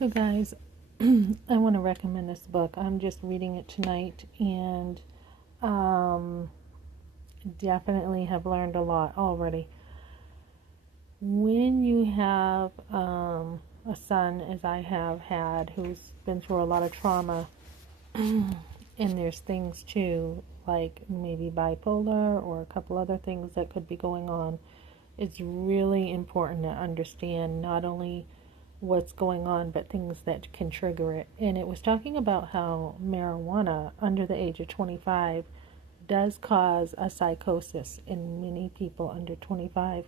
So guys, I want to recommend this book. I'm just reading it tonight and um, definitely have learned a lot already. When you have a son, as I have had, who's been through a lot of trauma, and there's things too, like maybe bipolar or a couple other things that could be going on, it's really important to understand not only what's going on, but things that can trigger it. And it was talking about how marijuana under the age of 25 does cause a psychosis in many people under 25.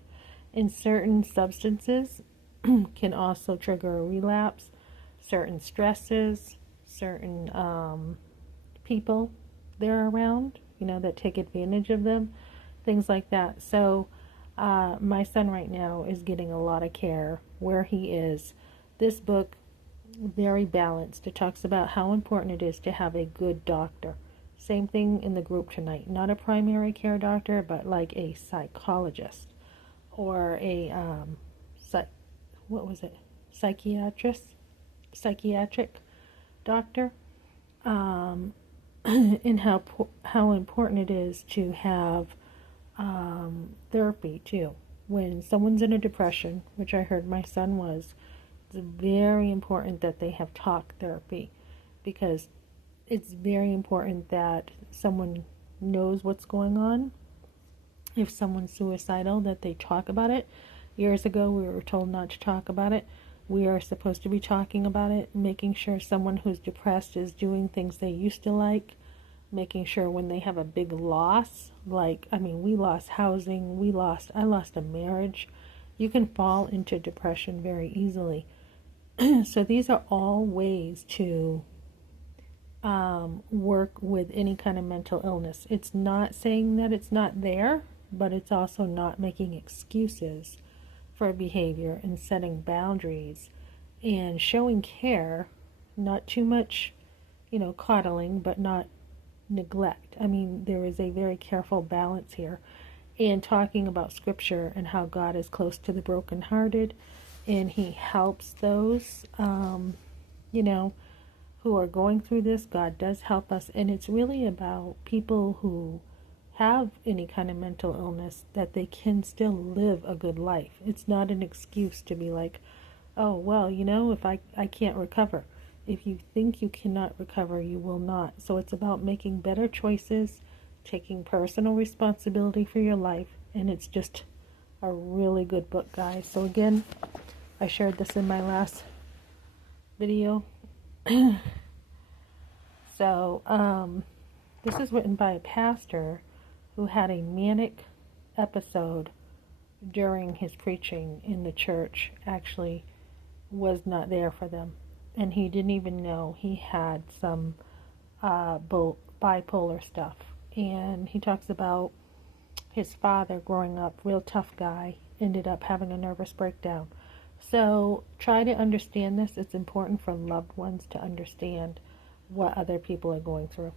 And certain substances can also trigger a relapse, certain stresses, certain people they're around, that take advantage of them, things like that. So my son right now is getting a lot of care where he is. This book, very balanced. It talks about how important it is to have a good doctor. Same thing in the group tonight. Not a primary care doctor, but like a psychologist or a psychiatric doctor. And how important it is to have therapy too. When someone's in a depression, which I heard my son was, it's very important that they have talk therapy, because it's very important that someone knows what's going on. If someone's suicidal, that they talk about it. Years ago, we were told not to talk about it. We are supposed to be talking about it, making sure someone who's depressed is doing things they used to like, making sure when they have a big loss, we lost housing, I lost a marriage. You can fall into depression very easily. So these are all ways to work with any kind of mental illness. It's not saying that it's not there, but it's also not making excuses for behavior and setting boundaries and showing care, not too much, coddling, but not neglect. There is a very careful balance here, and talking about scripture and how God is close to the brokenhearted, and he helps those, who are going through this. God does help us, and it's really about people who have any kind of mental illness, that they can still live a good life. It's not an excuse to be like, oh, well, if I can't recover. If you think you cannot recover, you will not. So it's about making better choices, taking personal responsibility for your life, and it's just a really good book, guys. So again, I shared this in my last video. So, this is written by a pastor who had a manic episode during his preaching in the church. Actually was not there for them, and he didn't even know he had some bipolar stuff. And he talks about his father growing up, real tough guy, ended up having a nervous breakdown. So try to understand this. It's important for loved ones to understand what other people are going through.